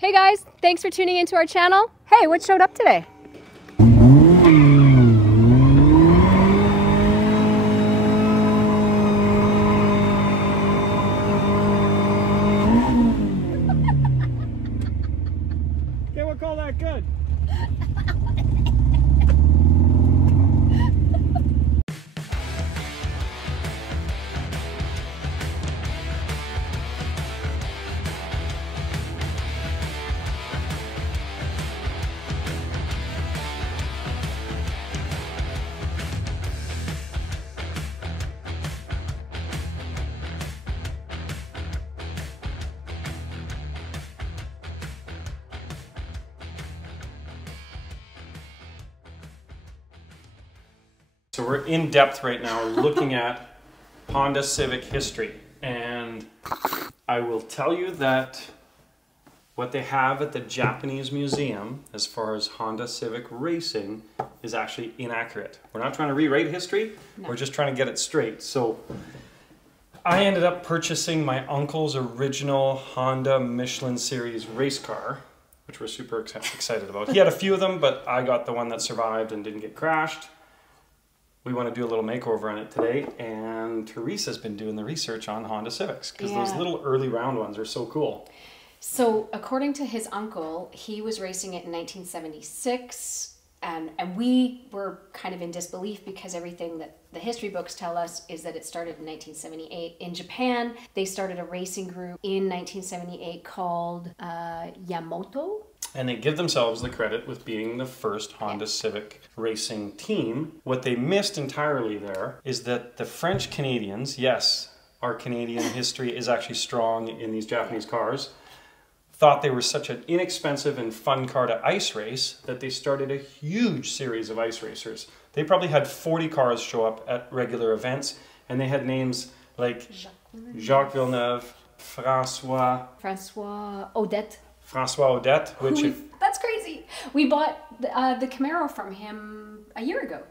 Hey guys, thanks for tuning into our channel. Hey, what showed up today? Okay, we'll call that good. So we're in depth right now looking at Honda Civic history, and I will tell you that what they have at the Japanese museum as far as Honda Civic racing is actually inaccurate. We're not trying to rewrite history, we're just trying to get it straight. So I ended up purchasing my uncle's original Honda Michelin Series race car, which we're super excited about. He had a few of them, but I got the one that survived and didn't get crashed. We want to do a little makeover on it today, and Teresa's been doing the research on Honda Civics because those little early round ones are so cool. So according to his uncle, he was racing it in 1976, and we were kind of in disbelief because everything that the history books tell us is that it started in 1978. In Japan, they started a racing group in 1978 called Yamato. And they give themselves the credit with being the first Honda Civic racing team. What they missed entirely there is that the French Canadians, yes, our Canadian history is actually strong in these Japanese cars, thought they were such an inexpensive and fun car to ice race that they started a huge series of ice racers. They probably had 40 cars show up at regular events, and they had names like Jacques Villeneuve, François Odette, which that's crazy. We bought the Camaro from him a year ago.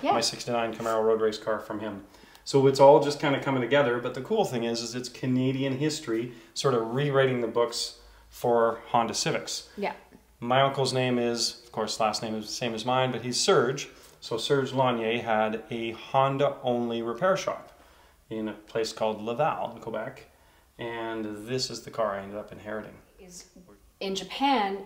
Yeah. My 69 Camaro road race car from him. So it's all just kind of coming together, but the cool thing is it's Canadian history sort of rewriting the books for Honda Civics. Yeah. My uncle's name is, of course, last name is the same as mine, but he's Serge. So Serge Lanier had a Honda-only repair shop in a place called Laval in Quebec, and this is the car I ended up inheriting. In Japan,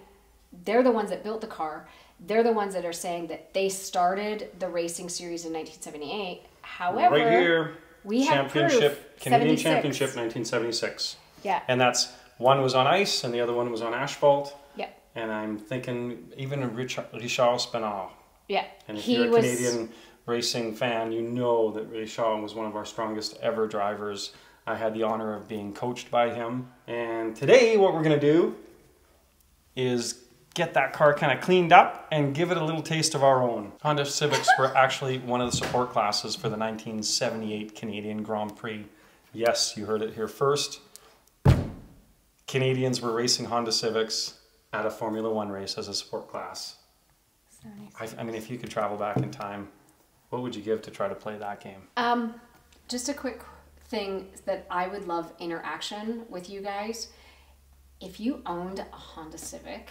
they're the ones that built the car. They're the ones that are saying that they started the racing series in 1978. However, right here, we have proof, Canadian 76. Championship 1976. Yeah. And that's, one was on ice and the other one was on asphalt. Yeah. And I'm thinking even Richard Spinall. Yeah. And if you're a Canadian racing fan, you know that Richard was one of our strongest ever drivers. I had the honor of being coached by him. And today what we're going to do is get that car kind of cleaned up and give it a little taste of our own. Honda Civics were actually one of the support classes for the 1978 Canadian Grand Prix. Yes, you heard it here first. Canadians were racing Honda Civics at a Formula One race as a support class. I mean, if you could travel back in time, what would you give to try to play that game? Just a quick thing that I would love interaction with you guys. If you owned a Honda Civic,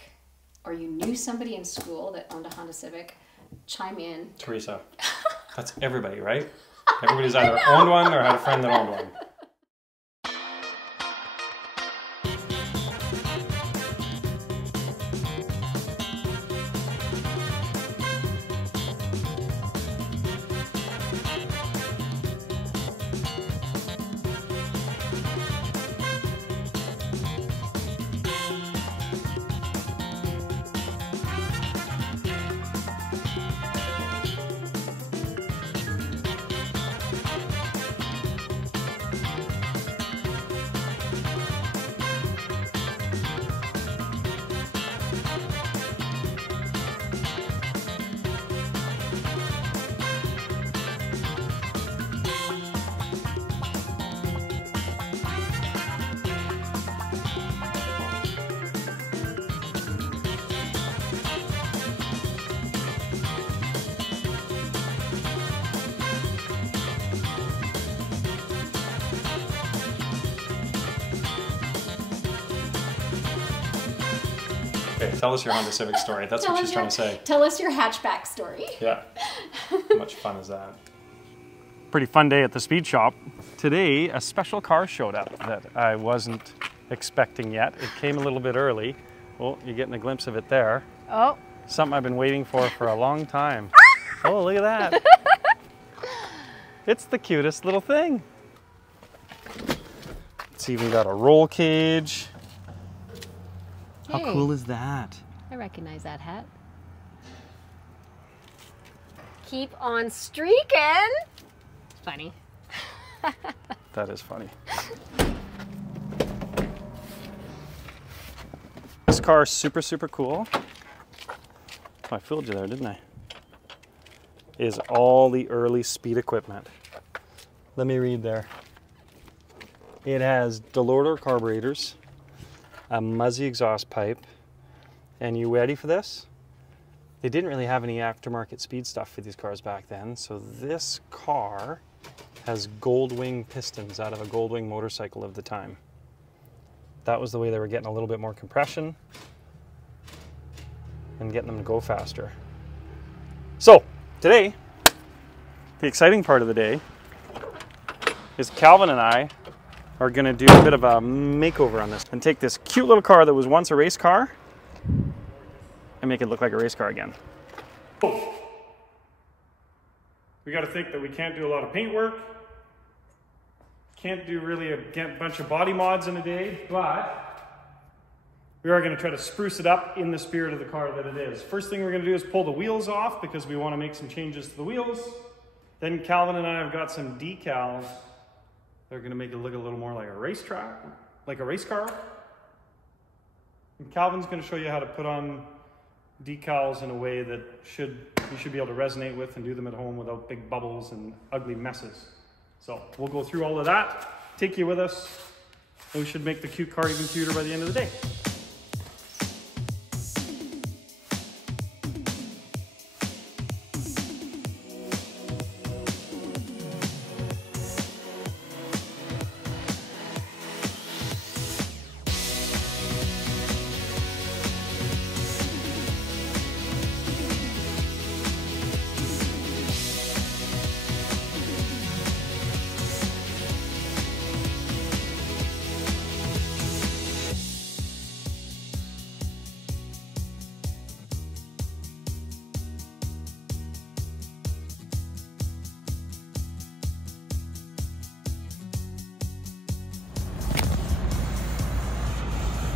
or you knew somebody in school that owned a Honda Civic, chime in. Teresa, that's everybody, right? Everybody's either owned one or had a friend that owned one. Okay, tell us your Honda Civic story. That's what she's trying to say. Tell us your hatchback story. Yeah. How much fun is that? Pretty fun day at the speed shop. Today, a special car showed up that I wasn't expecting yet. It came a little bit early. Oh, you're getting a glimpse of it there. Oh. Something I've been waiting for a long time. Oh, look at that. It's the cutest little thing. It's even got a roll cage. How Hey. cool is that? I recognize that hat. Keep on streaking. Funny. That is funny. This car is super, super cool. Oh, I fooled you there, didn't I? Is all the early speed equipment. Let me read there. It has Delorto carburetors, a Muzzy exhaust pipe, and you ready for this? They didn't really have any aftermarket speed stuff for these cars back then, so this car has Goldwing pistons out of a Goldwing motorcycle of the time. That was the way they were getting a little bit more compression and getting them to go faster. So, today, the exciting part of the day is Calvin and I are gonna do a bit of a makeover on this and take this cute little car that was once a race car and make it look like a race car again. We got to think that we can't do a lot of paint work. Can't do really a bunch of body mods in a day, but we are going to try to spruce it up in the spirit of the car that it is. First thing we're going to do is pull the wheels off because we want to make some changes to the wheels. Then Calvin and I have got some decals. They're going to make it look a little more like a racetrack, like a race car. And Calvin's going to show you how to put on decals in a way that you should be able to resonate with and do them at home without big bubbles and ugly messes. So we'll go through all of that, take you with us, and we should make the cute car even cuter by the end of the day.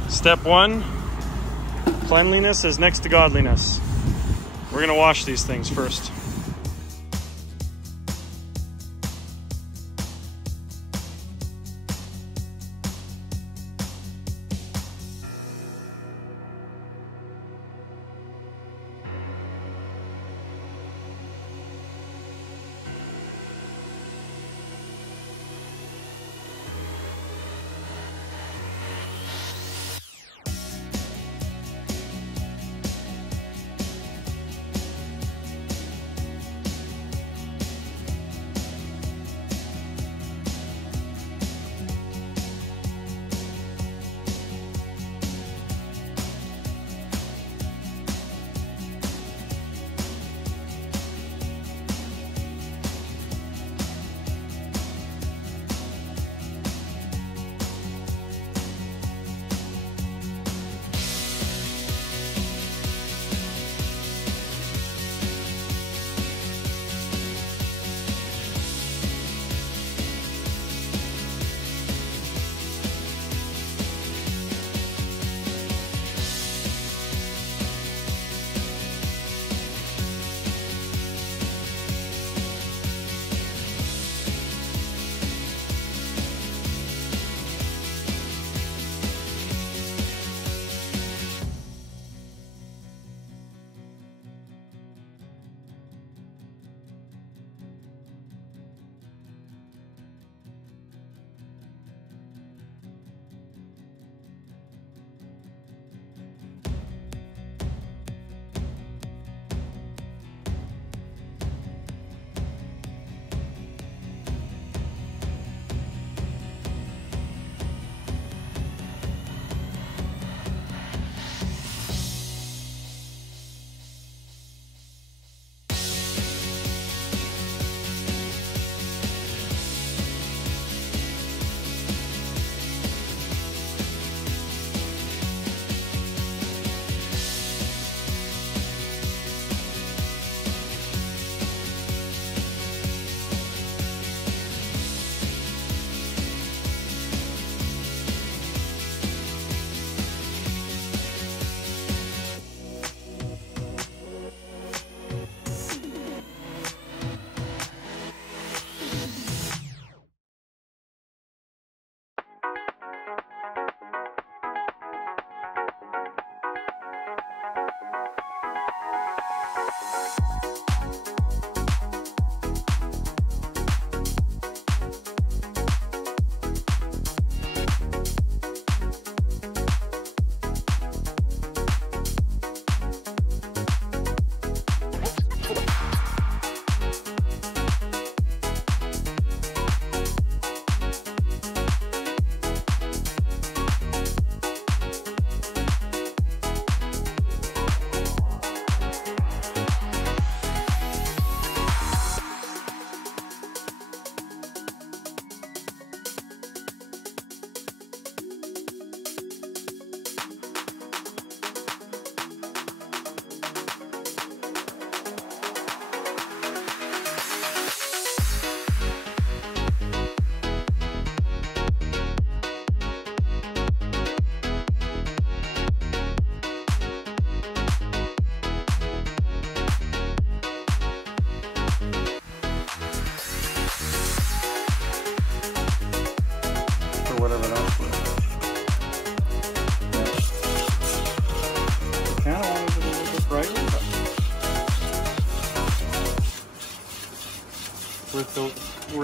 Step one, cleanliness is next to godliness. We're gonna wash these things first.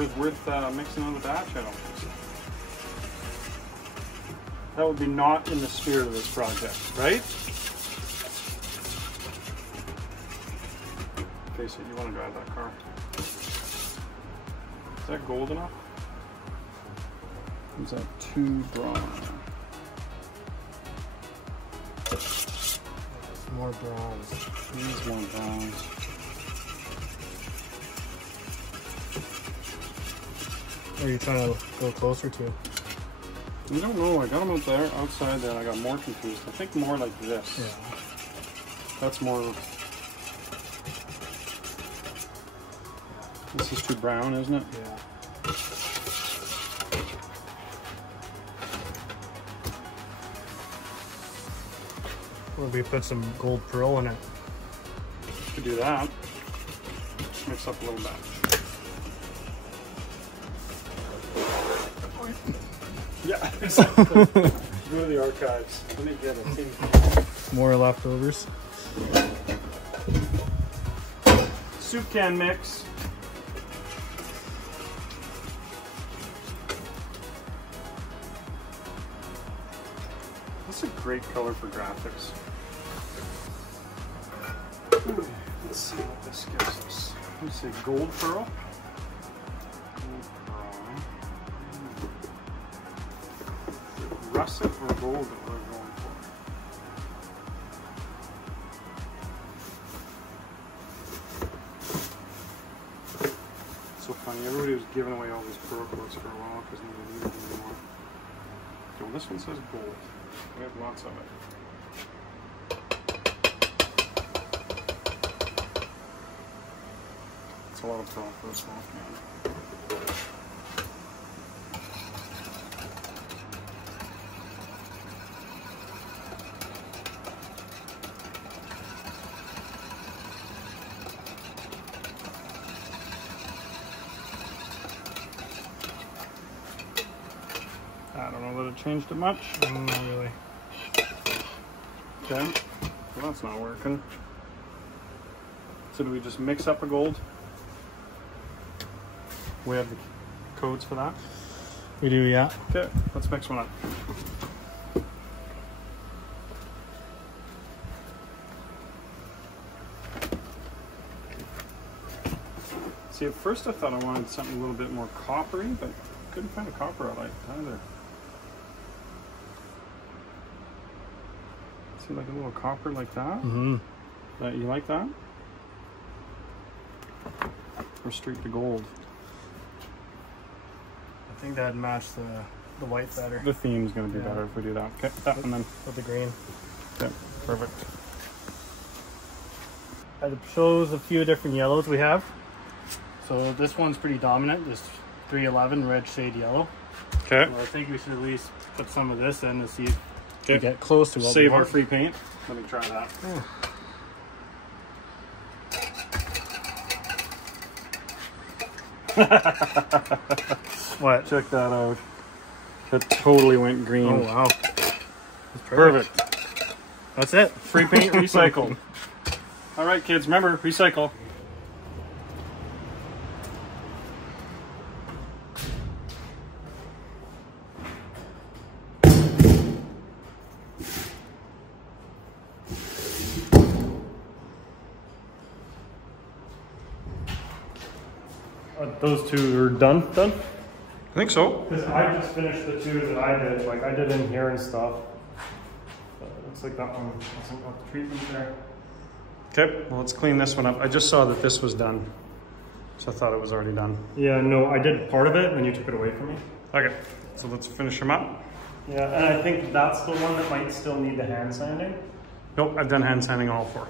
worth mixing in the batch? I don't think so. That would be not in the spirit of this project, right? Face it, you want to drive that car. Is that gold enough? Is that too brown? More bronze. These more browns. Or are you trying to go closer to? I don't know. I got them out there, outside there. I got more confused. I think more like this. Yeah. That's more. This is too brown, isn't it? Yeah. Or we put some gold pearl in it. Could do that. Mix up a little bit. Yeah. Go to the archives. Let me get a tin. More leftovers. Soup can mix. That's a great color for graphics. Let's see what this gives us. Let's see, gold pearl. Gold pearl. Russet or gold that we're going for? So funny, everybody was giving away all these pearl coats for a while because nobody needed them anymore. Okay, well, this one says gold. We have lots of it. It's a lot of pearl for a small can. I don't know that it changed it much. Not really. Okay, well that's not working. So do we just mix up a gold? We have the codes for that. We do, yeah. Okay, let's mix one up. See, at first I thought I wanted something a little bit more coppery, but couldn't find a copper I liked either. See, like a little copper like that? Mm-hmm. You like that? Or straight to gold? I think that'd match the white better. The theme's going to be Yeah. better if we do that. Okay, that one then. With the green. Okay, perfect. It shows a few different yellows we have. So this one's pretty dominant, this 311 red shade yellow. Okay. So I think we should at least put some of this in to see if Okay. we get close to what we Save our want. free paint. Let me try that. What? Check that out. That totally went green. Oh wow. That's Perfect. That's it. Free paint recycled. All right, kids, remember, recycle. Those two are done? I think so. Because I just finished the two that I did. Like I did in here and stuff. But it looks like that one hasn't got the treatment there. Okay, well, let's clean this one up. I just saw that this was done, so I thought it was already done. Yeah, no, I did part of it and you took it away from me. Okay, so let's finish them up. Yeah, and I think that's the one that might still need the hand sanding. Nope, I've done hand sanding all four.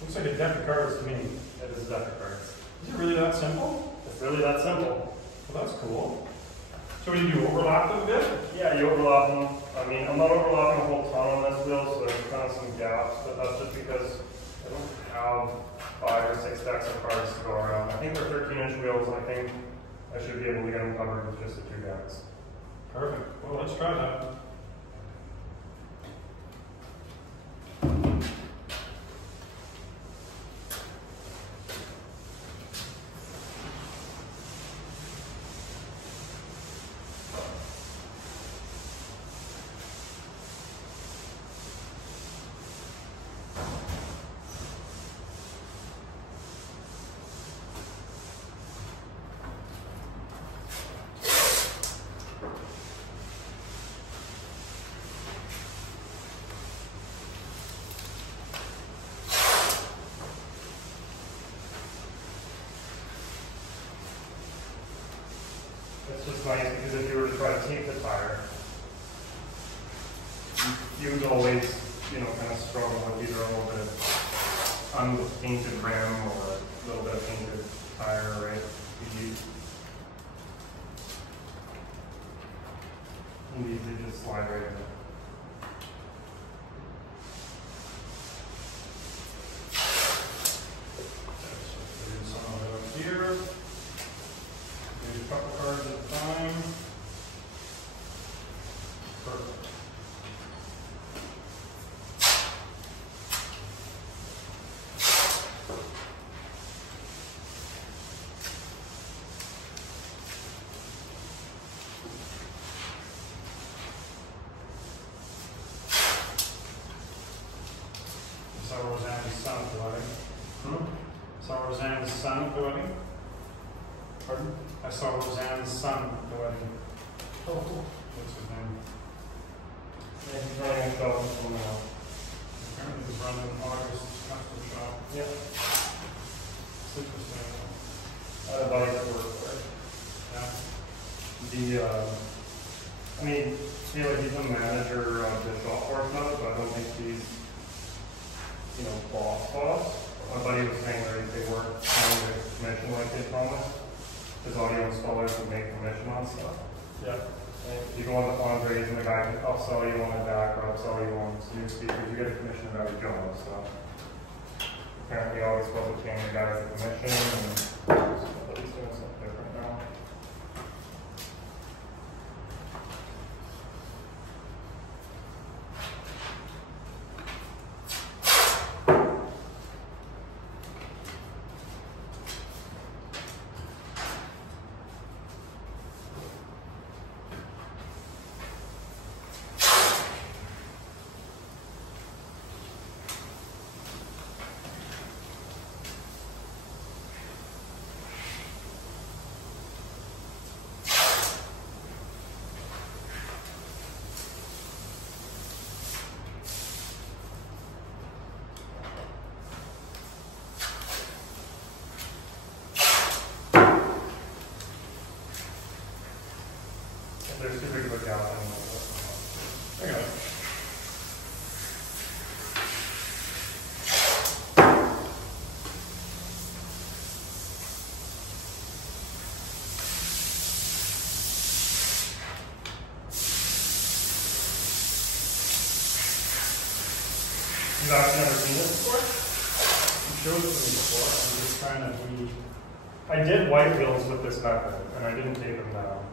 Looks like a deck of cards to me. It is a deck of cards. Is it really that simple? It's really that simple. Well, that's cool. So what do you do, overlap them a bit? Yeah, you overlap them. I mean, I'm not overlapping a whole ton on this wheel, so there's kind of some gaps, but that's just because I don't have 5 or 6 stacks of cards to go around. I think they're 13-inch wheels, and I think I should be able to get them covered with just the 2 guys. Perfect. Well, let's try that. It's just nice because if you were to try to tape the tire, you would always, you know, kind of struggle with either a little bit of unpainted rim or a little bit of painted tire, right? These they just slide right in. Some of it up here. Maybe a couple cards at a time. Perfect. I saw Roseanne's son at the wedding. Saw Roseanne's son at the wedding. Pardon? I saw Roseanne's son at the wedding. Oh, cool. What's his name? Yeah, he's running a shop with someone else. Apparently he's running August's custom shop. Yeah. It's interesting. I had a buddy that worked for it. Yeah. I mean, he's a manager of the shop for us now, but I don't think he's, you know, boss. My buddy was saying that they weren't trying to commission like they promised. His audio installers would make commission on stuff. Yeah. If you go on the Andres and the guy can upsell you on the DAC or upsell you on some new speakers, you get a commission of every job. So apparently all this wasn't paying the guys the commission, and so he's doing something different now. There's too big of a gap in the I got it. You've actually never seen this before? You showed it to me before. I'm just trying to be. I did white wheels with this method, and I didn't tape them down.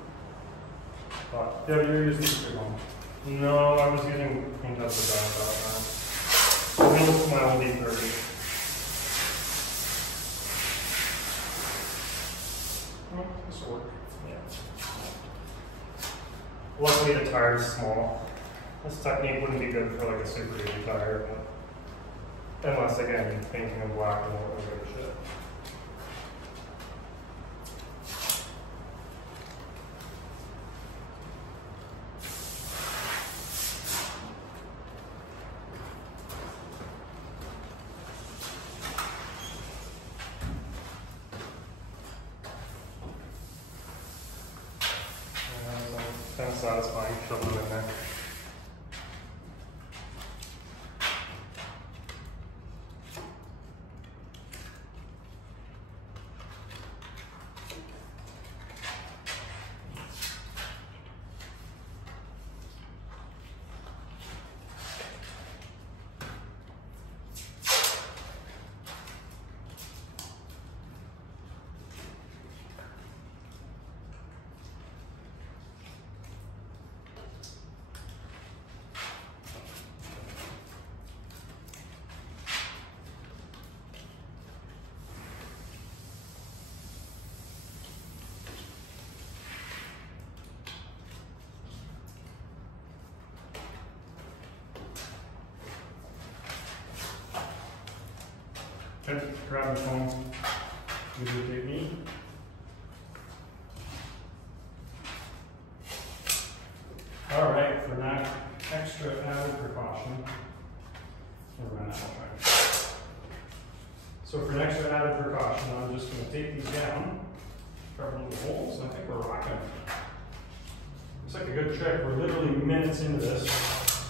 But Yeah, but you're using the one. no, I was using clean up the down that time. The wheels my old D30. Oh, this will work. Yeah. Luckily the tire's small. This technique wouldn't be good for like a Super Duty tire, but unless again you're painting them black and won't really give a shit. Kind of satisfying, shove them in there. good. Grab the phone. Lubricate me. All right, for that extra added precaution, never mind that, I'll try. So for an extra added precaution, I'm just going to take these down, cover little holes, and I think we're rocking. Looks like a good trick. We're literally minutes into this,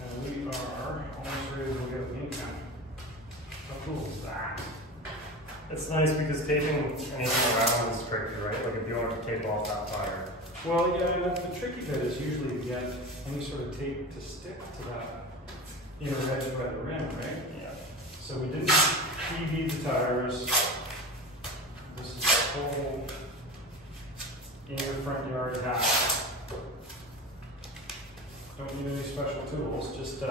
and we are almost ready to get a paint gun. How cool is that? It's nice because taping anything around is tricky, right? Like if you want to tape off that tire. Well, yeah, and the tricky bit is usually to get any sort of tape to stick to that inner edge by the rim, right? Yeah. So we didn't PV the tires. This is the whole inner front yard hat. Don't need any special tools, just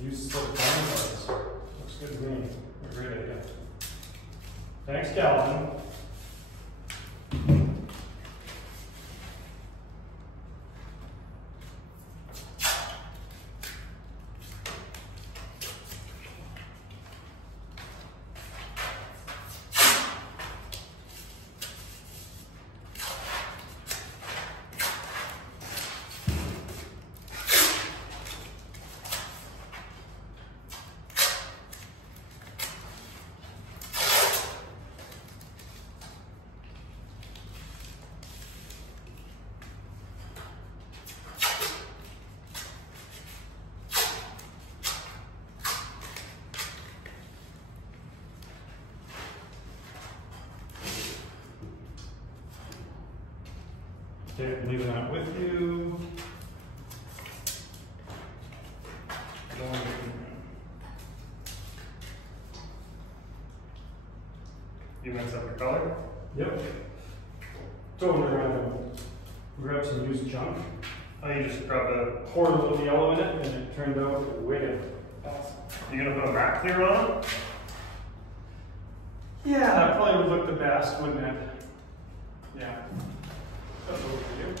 use sort of fine parts. Looks good to me. A great idea. Thanks, Calvin. Okay, I'm leaving that with you. You mix up the color? Yep. Throwing around and grab some used junk. Oh, you just grab the. Poured a little yellow in it, and it turned out wicked. You gonna put a matte clear on? Yeah, that probably would look the best, wouldn't it? Yeah. That's what we do.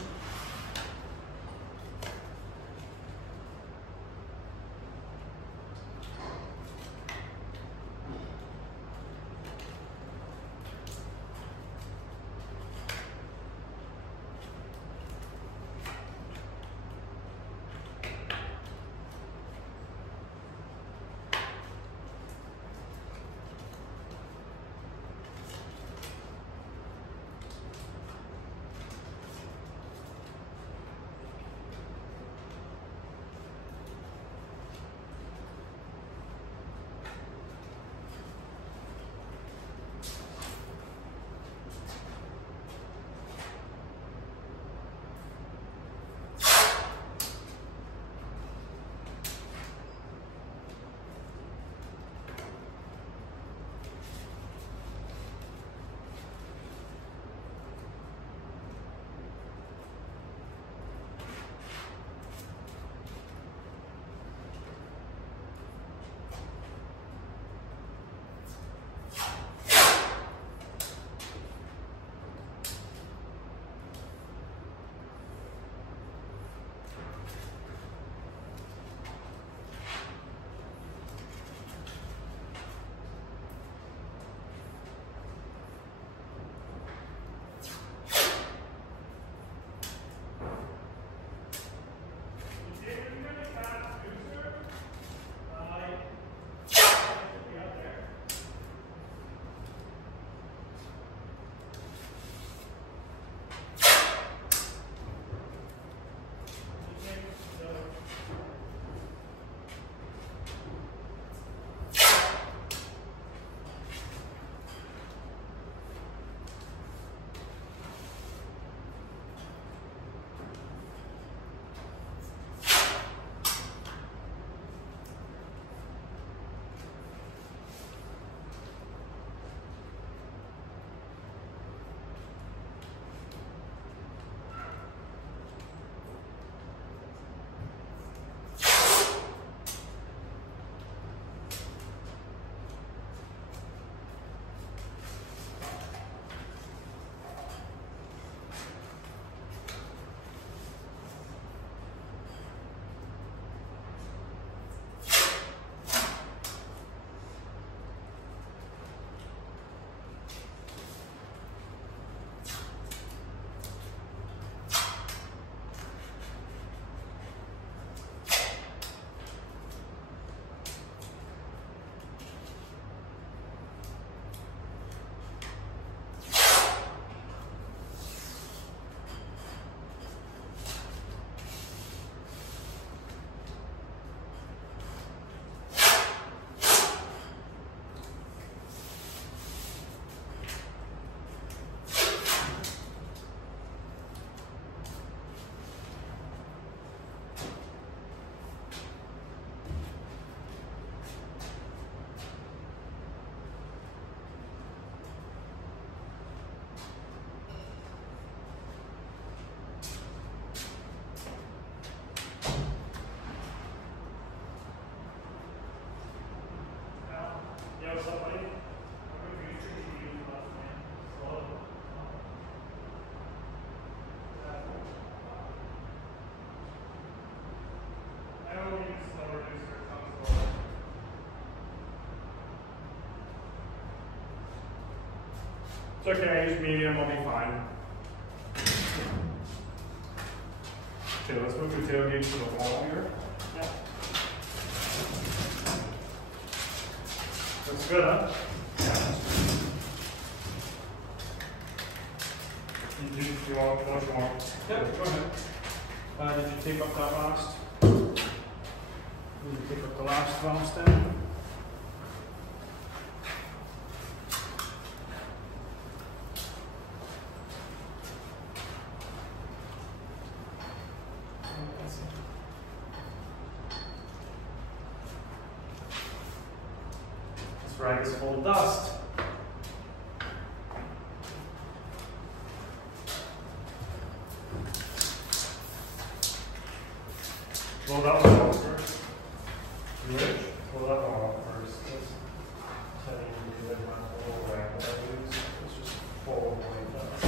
It's okay, use medium, I'll be fine. Okay, let's move the tailgate to the wall here. Yeah. Looks good, huh? Yeah. You want one more? Yeah, go ahead. Did you take up that last? Did you take up the last valve stem? This rag is full of dust. Blow that one off first. Rich? Blow that one off first. Just tell you to do that one little rag that I use. It's just full of white dust.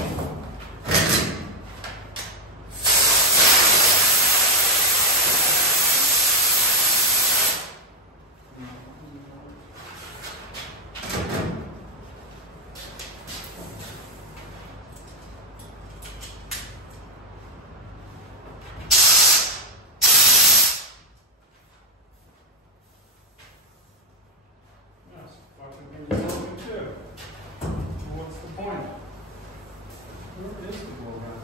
What's the point? Where is the blow gun?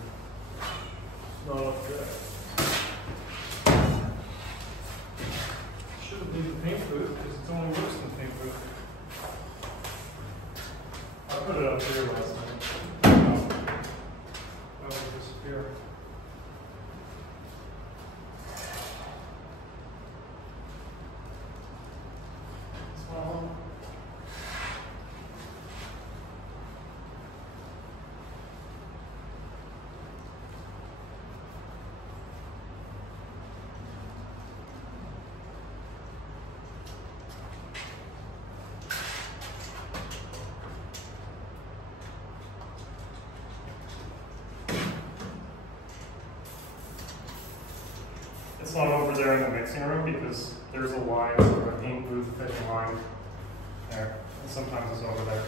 Not good. Shouldn't be the paint booth because it's only worse than paint booth. I put it up here last night. That will disappear. Small. It's not over there in the mixing room because there's a line for a paint booth fitting line there. And sometimes it's over there.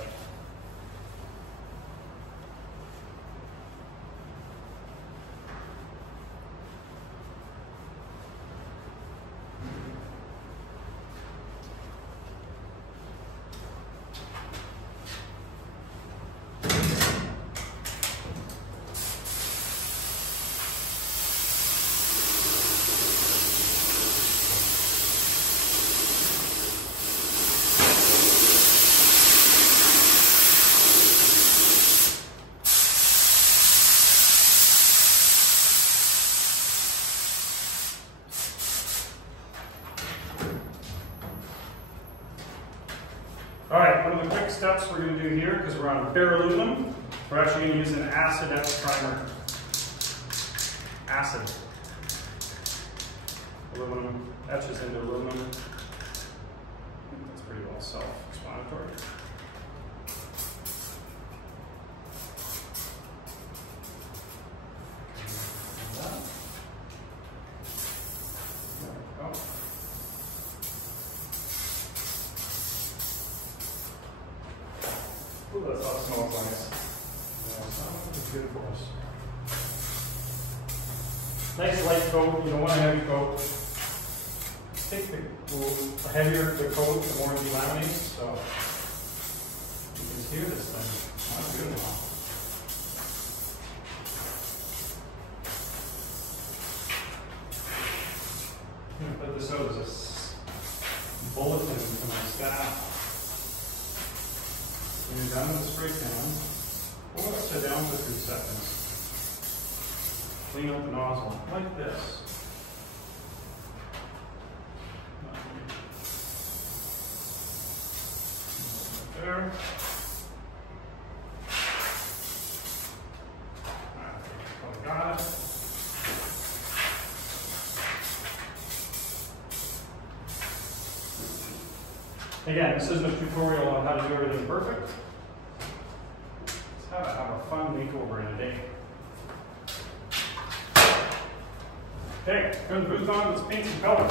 All right, one of the quick steps we're going to do here, because we're on bare aluminum, we're actually going to use an acid etch primer. Acid. Aluminum etches into aluminum. I think that's pretty well self-explanatory. Ooh, that's how it smells nice. Yeah, it sounds good for us. Nice light coat, you don't want a heavy coat. Take the heavier the coat, the more it delaminates, so you can hear this thing. Not good enough. I'm going to put this out as a bulletin to my staff. When you're done with the spray can, hold it upside down for 2 seconds. Clean out the nozzle like this. There. Got it. Again, this isn't a tutorial on how to do everything perfect. Let's have a fun makeover today. Okay, turn the booth on, let's paint some color.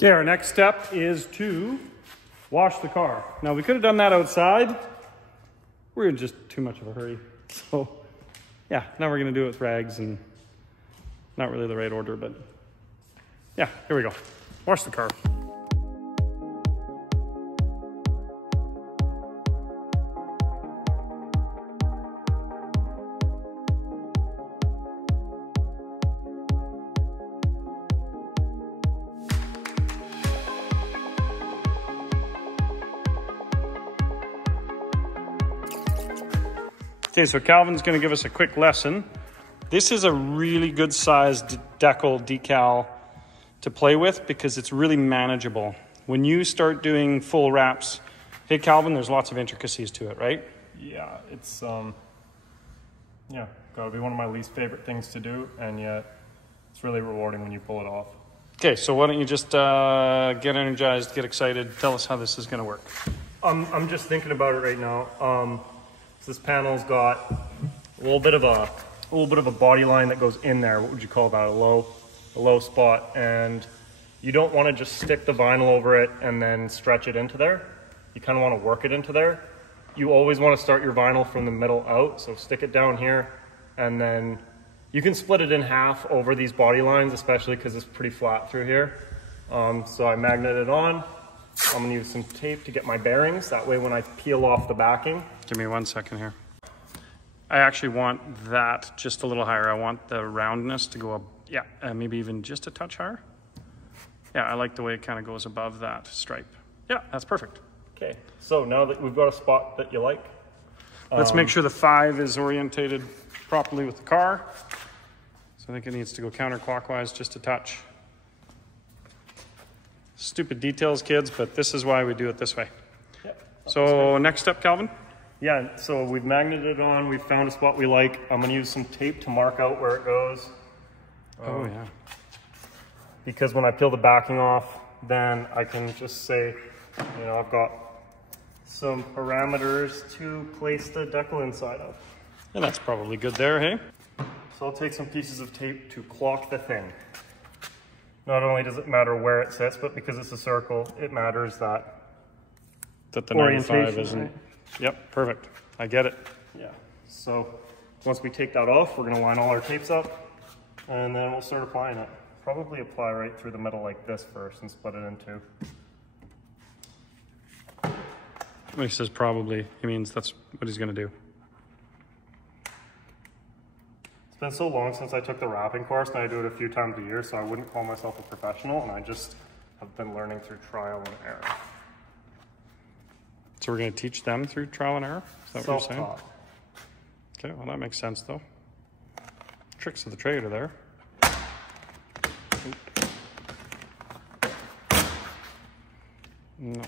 Okay, our next step is to wash the car. Now we could have done that outside. We're in just too much of a hurry. So yeah, now we're gonna do it with rags, and not really the right order, but yeah, here we go. Wash the car. Okay, so Calvin's going to give us a quick lesson. This is a really good sized decal to play with because it's really manageable. When you start doing full wraps, hey Calvin, there's lots of intricacies to it, right? Yeah, it's gotta be one of my least favorite things to do, and yet it's really rewarding when you pull it off. Okay, so why don't you just get energized, get excited, tell us how this is going to work. I'm just thinking about it right now. So this panel's got a little bit of a body line that goes in there. What would you call that? A low spot. And you don't want to just stick the vinyl over it and then stretch it into there. You kind of want to work it into there. You always want to start your vinyl from the middle out. So stick it down here, and then you can split it in half over these body lines, especially because it's pretty flat through here. So I magnet it on. I'm going to use some tape to get my bearings. That way when I peel off the backing. Give me 1 second here. I actually want that just a little higher. I want the roundness to go up, yeah, maybe even just a touch higher. Yeah, I like the way it kind of goes above that stripe. Yeah, that's perfect. Okay, so now that we've got a spot that you like. Let's make sure the 5 is orientated properly with the car. So I think it needs to go counterclockwise just a touch. Stupid details, kids, but this is why we do it this way. Yep. So next step, Calvin? Yeah, so we've magneted it on, we've found a spot we like. I'm gonna use some tape to mark out where it goes. Oh yeah. Because when I peel the backing off, then I can just say, you know, I've got some parameters to place the decal inside of. And that's probably good there, hey? So I'll take some pieces of tape to clock the thing. Not only does it matter where it sits, but because it's a circle, it matters that the 95 isn't. Right? Yep, perfect. I get it. Yeah. So once we take that off, we're going to line all our tapes up, and then we'll start applying it. Probably apply right through the middle like this first and split it in two. When he says probably, he means that's what he's going to do. It's been so long since I took the wrapping course, and I do it a few times a year, so I wouldn't call myself a professional, and I just have been learning through trial and error. So we're going to teach them through trial and error? Is that what you're saying? Self-taught. Okay, well that makes sense though. Tricks of the trade are there. No.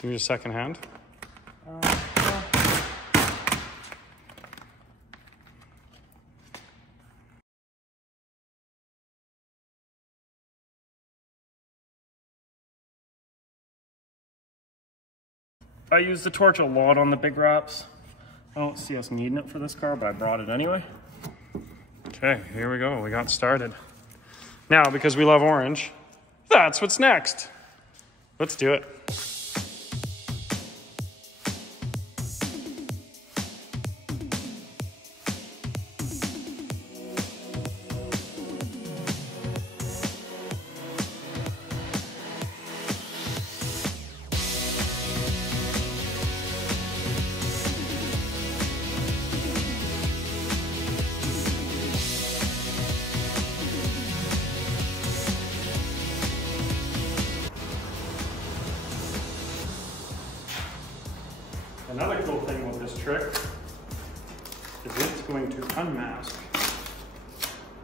Give me a second hand. I use the torch a lot on the big wraps. I don't see us needing it for this car, but I brought it anyway. Okay, here we go. We got started. Now, because we love orange, that's what's next. Let's do it. Another cool thing with this trick is it's going to unmask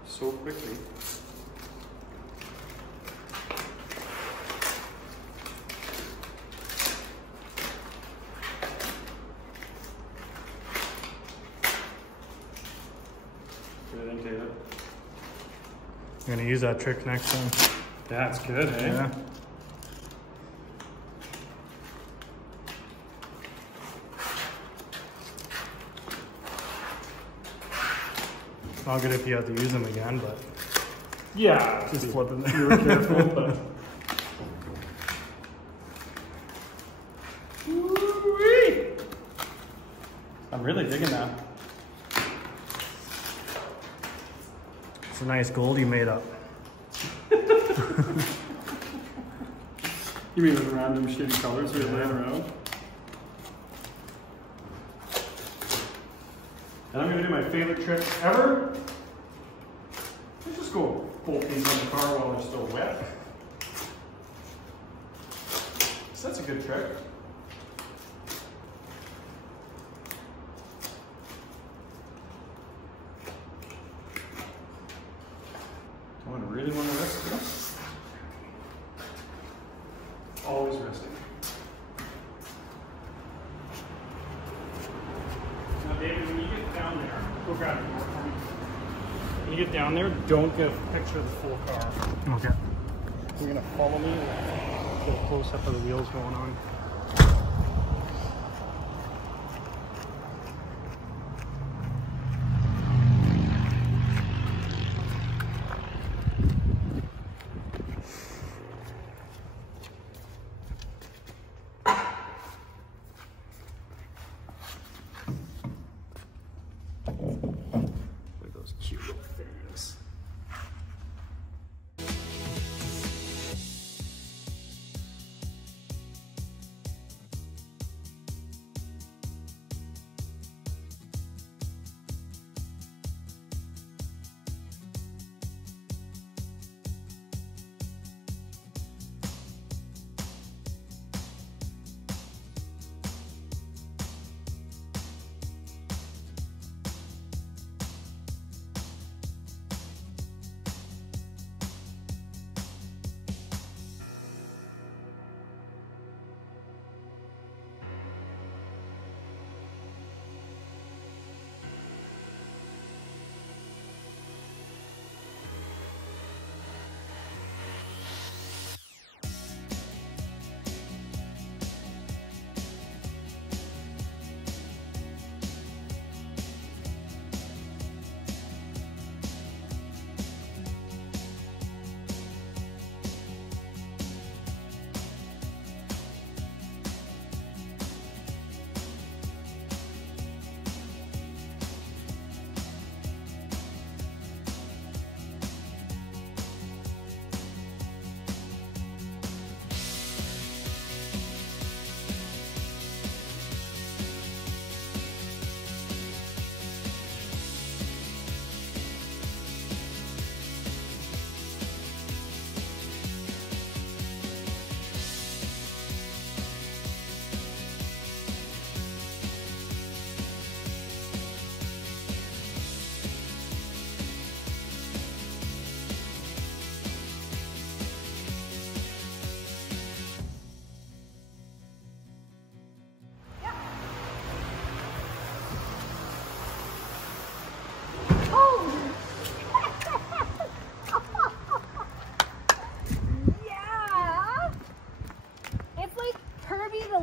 so quickly. Good, ain't it? I'm gonna use that trick next time. That's good, eh? Yeah. Not good if you have to use them again, but Yeah, Just flipping there. you were careful, but. Woo-wee! I'm really digging that. It's a nice gold you made up. You mean with random shitty colors we laying around? And I'm gonna do my favorite trick ever. Let's just go bolt these on the car while they're still wet. So that's a good trick. Do I really want to risk this? Always risking. Now, David, when you get down there, go grab it more for me. When you get down there, don't get a picture of the full car. Okay. You're gonna follow me. Get a close up of the wheels going on. Look at those cute little things.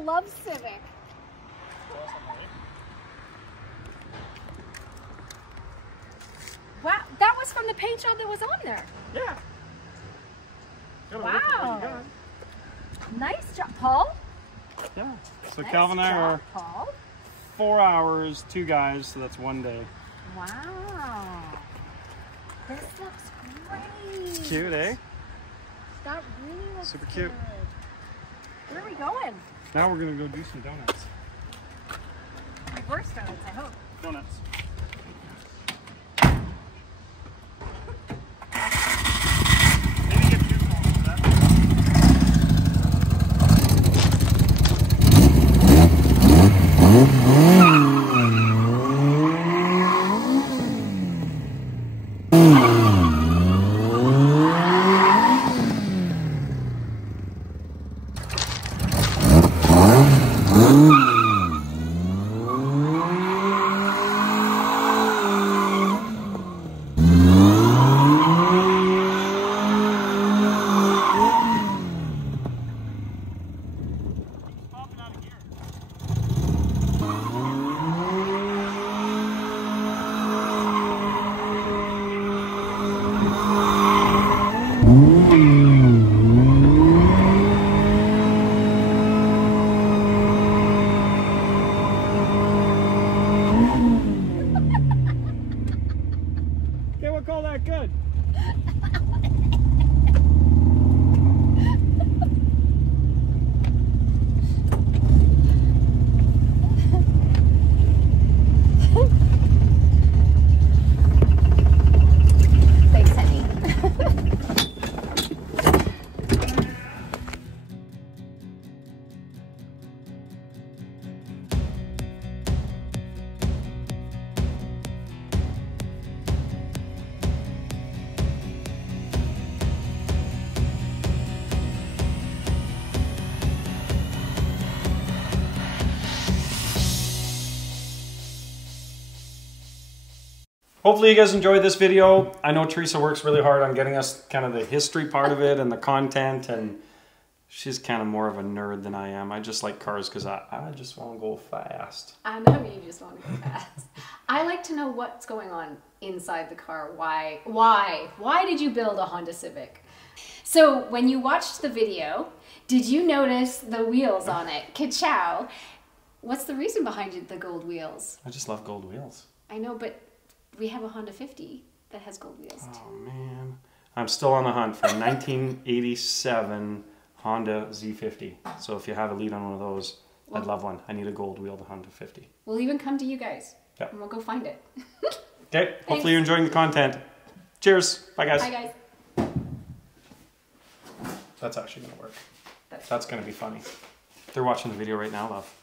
Love Civic. Wow, that was from the paint job that was on there. Yeah. Wow. Nice job, Paul. Yeah. So Nice Calvin and I job, are Paul. 4 hours, 2 guys, so that's 1 day. Wow. This looks great. Cute, eh? That really looks Super cute. good. Where are we going? Now we're gonna go do some donuts. Reverse donuts, I hope. Donuts. Maybe get 2 cones, hopefully you guys enjoyed this video. I know Teresa works really hard on getting us kind of the history part of it and the content, and she's kind of more of a nerd than I am. I just like cars because I just want to go fast. I know you just want to go fast. I like to know what's going on inside the car. Why did you build a Honda Civic? So when you watched the video, did you notice the wheels on it? Ka-chow. What's the reason behind the gold wheels? I just love gold wheels. I know, but we have a Honda 50 that has gold wheels too. Oh man. I'm still on the hunt for a 1987 Honda Z50. So if you have a lead on one of those, I'd love one. I need a gold wheeled Honda 50. We'll even come to you guys. Yep. And we'll go find it. Okay, hopefully you're enjoying the content. Cheers. Bye guys. Bye guys. That's actually going to work. That's going to be funny. They're watching the video right now, love.